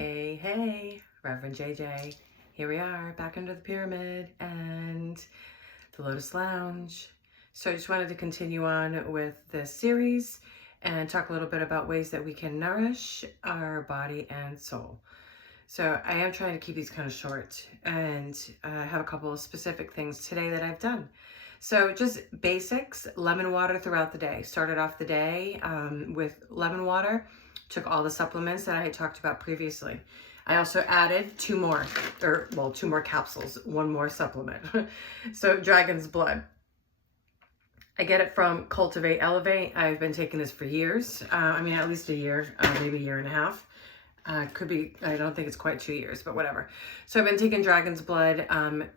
Hey, hey, Reverend JJ. Here we are back under the pyramid and the Lotus Lounge. So I just wanted to continue on with this series and talk a little bit about ways that we can nourish our body and soul. So I am trying to keep these kind of short, and I have a couple of specific things today that I've done. So just basics, lemon water throughout the day. Started off the day with lemon water. Took all the supplements that I had talked about previously. I also added two more capsules, one more supplement. So Dragon's Blood. I get it from Cultivate Elevate. I've been taking this for years. At least a year, maybe a year and a half. Could be, I don't think it's quite 2 years, but whatever. So I've been taking Dragon's Blood.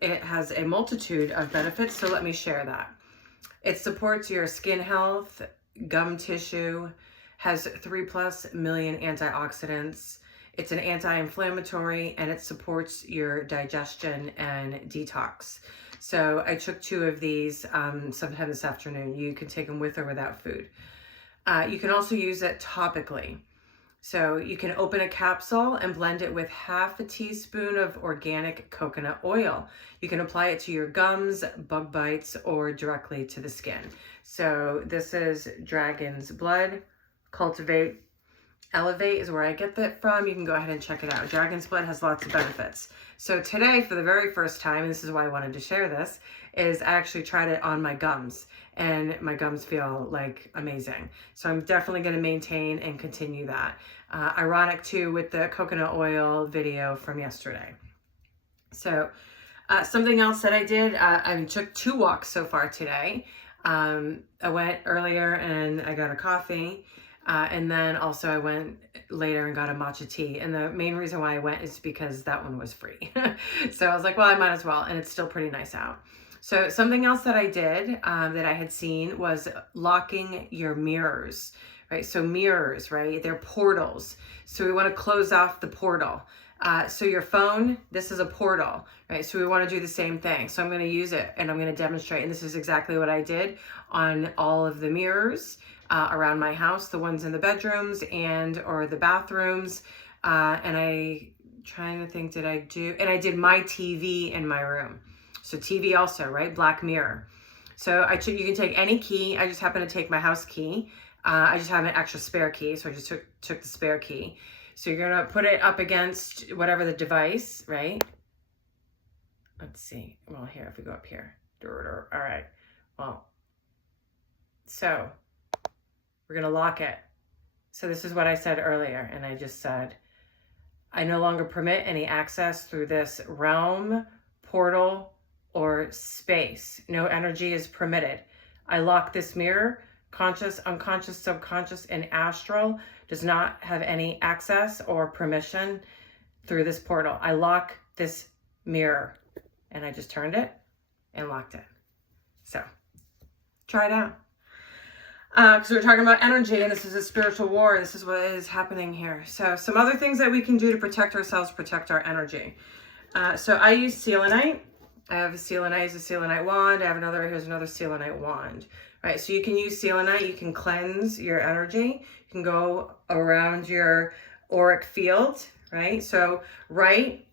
It has a multitude of benefits, so let me share that. It supports your skin health, gum tissue, has 3+ million antioxidants. It's an anti-inflammatory, and it supports your digestion and detox. So I took 2 of these sometime this afternoon. You can take them with or without food. You can also use it topically. So you can open a capsule and blend it with ½ a teaspoon of organic coconut oil. You can apply it to your gums, bug bites, or directly to the skin. So this is Dragon's Blood. Cultivate Elevate is where I get that from. You can go ahead and check it out. Dragon's Blood has lots of benefits. So today, for the very first time, and this is why I wanted to share this, is I actually tried it on my gums, and my gums feel like amazing. So I'm definitely going to maintain and continue that. Ironic too with the coconut oil video from yesterday. So something else that I did, I took 2 walks so far today. I went earlier and I got a coffee. And then also I went later and got a matcha tea. And the main reason why I went is because that one was free. So I was like, well, I might as well. And it's still pretty nice out. So something else that I did that I had seen was locking your mirrors, right? So mirrors, right? They're portals. So we want to close off the portal. So your phone, this is a portal, right? So we want to do the same thing. So I'm going to use it and I'm going to demonstrate. And this is exactly what I did on all of the mirrors around my house, the ones in the bedrooms or the bathrooms. And trying to think, and I did my TV in my room. So TV also, right? Black mirror. So you can take any key. I just happen to take my house key. I just have an extra spare key. So I just took the spare key. So you're going to put it up against whatever the device, right? Let's see. Well, here, if we go up here. All right. Well, so we're going to lock it. So this is what I said earlier. And I just said, I no longer permit any access through this realm, portal, or space. No energy is permitted. I lock this mirror. Conscious, unconscious, subconscious, and astral does not have any access or permission through this portal. I lock this mirror. And I just turned it and locked it. So try it out. Because we're talking about energy, and this is a spiritual war. This is what is happening here. So some other things that we can do to protect ourselves, protect our energy. So I use selenite. I have a selenite wand. Here's another selenite wand. Right, so you can use selenite. You can cleanse your energy. You can go around your auric field, right? So right,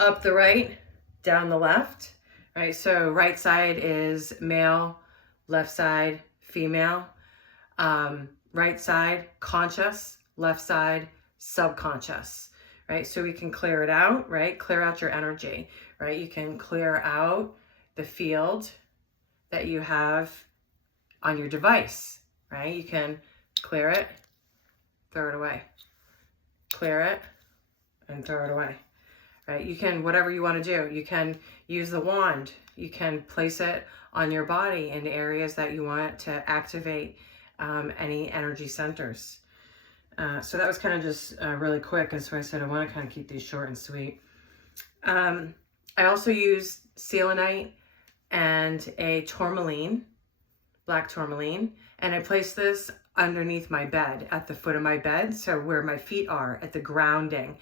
up the right, down the left, right? So right side is male, left side, female. Right side, conscious, left side, subconscious, right? So we can clear it out, right? Clear out your energy, right? You can clear out the field that you have on your device, right? You can clear it, throw it away, clear it, and throw it away, right? You can, whatever you want to do, you can use the wand, you can place it on your body in areas that you want to activate any energy centers. So that was kind of just really quick, and so I said I want to kind of keep these short and sweet. I also use selenite and a tourmaline, black tourmaline, and I place this underneath my bed, at the foot of my bed, so where my feet are, at the grounding.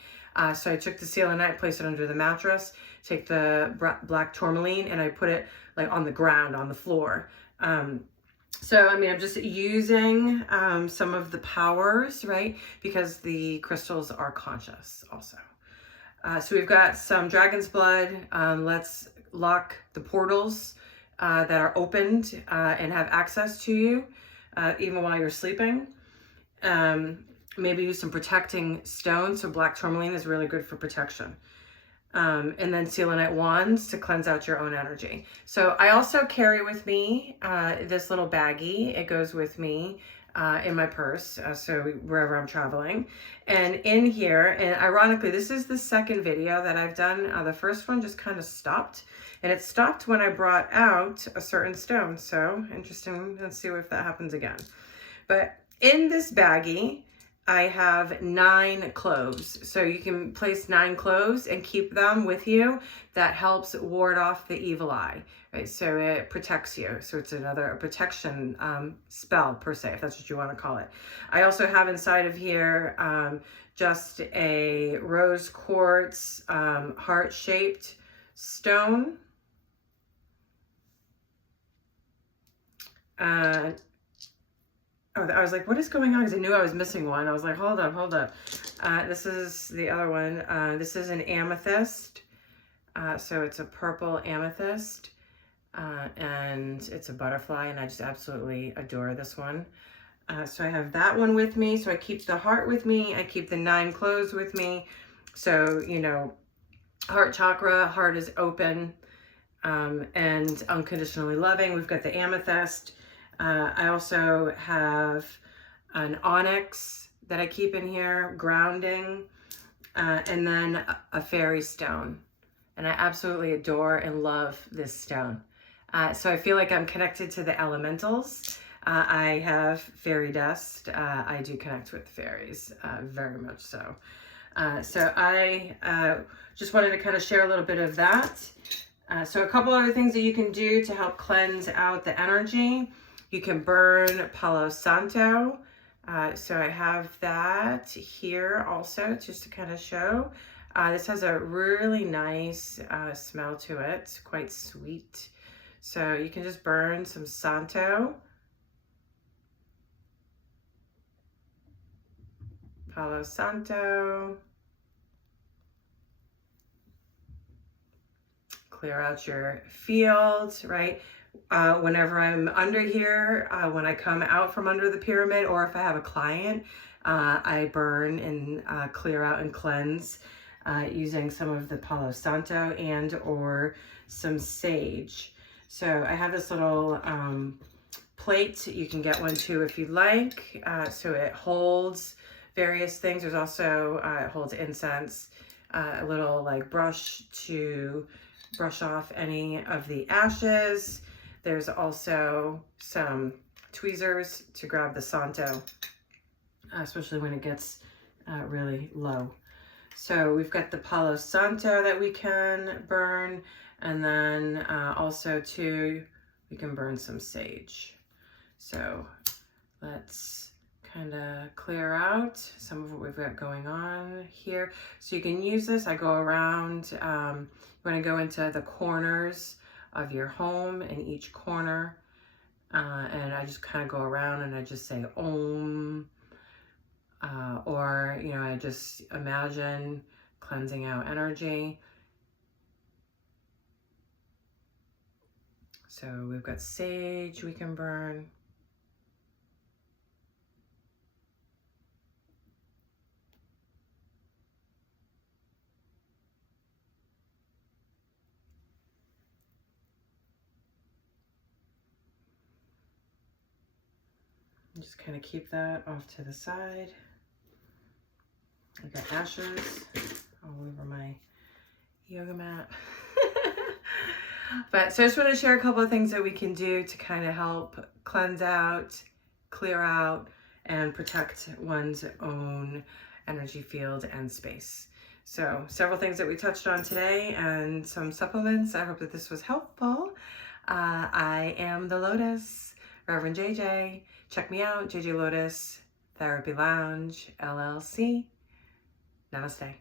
So I took the selenite, placed it under the mattress, take the black tourmaline, and I put it like on the ground, on the floor. So, I mean, I'm just using some of the powers, right? Because the crystals are conscious also. So we've got some dragon's blood. Let's lock the portals that are opened and have access to you even while you're sleeping. Maybe use some protecting stones. So black tourmaline is really good for protection. And then selenite wands to cleanse out your own energy. So I also carry with me this little baggie. It goes with me in my purse, so wherever I'm traveling. And in here, and ironically, this is the second video that I've done. The first one just kind of stopped, and it stopped when I brought out a certain stone. So interesting. Let's see if that happens again. But in this baggie, I have 9 cloves. So you can place 9 cloves and keep them with you. That helps ward off the evil eye, right? So it protects you. So it's another protection spell per se, if that's what you want to call it. I also have inside of here just a rose quartz heart-shaped stone. Oh, I was like, what is going on? Because I knew I was missing one. I was like, hold up. This is the other one. This is an amethyst. So it's a purple amethyst. And it's a butterfly. And I just absolutely adore this one. So I have that one with me. So I keep the heart with me. I keep the 9 cloves with me. So, you know, heart chakra, heart is open and unconditionally loving. We've got the amethyst. I also have an onyx that I keep in here, grounding, and then a fairy stone. And I absolutely adore and love this stone. So I feel like I'm connected to the elementals. I have fairy dust. I do connect with fairies, very much so. So I just wanted to kind of share a little bit of that. So a couple other things that you can do to help cleanse out the energy. You can burn Palo Santo. So I have that here also just to kind of show. This has a really nice smell to it. It's quite sweet. So you can just burn some Santo. Palo Santo. Clear out your field, right? Whenever I'm under here, when I come out from under the pyramid, or if I have a client, I burn and clear out and cleanse using some of the Palo Santo and or some sage. So I have this little plate. You can get one too if you'd like. So it holds various things. There's also, it holds incense, a little like brush to brush off any of the ashes. There's also some tweezers to grab the Santo, especially when it gets really low. So we've got the Palo Santo that we can burn, and then also too, we can burn some sage. So let's kind of clear out some of what we've got going on here. So you can use this. I go around, you want to go into the corners of your home in each corner, and I just kind of go around and I just say Om, or, you know, I just imagine cleansing out energy. So we've got sage we can burn. Just kind of keep that off to the side. I've got ashes all over my yoga mat. But so I just want to share a couple of things that we can do to kind of help cleanse out, clear out, and protect one's own energy field and space. So several things that we touched on today and some supplements. I hope that this was helpful. I am the Lotus, Reverend JJ. Check me out, JJ Lotus Therapy Lounge, LLC. Namaste.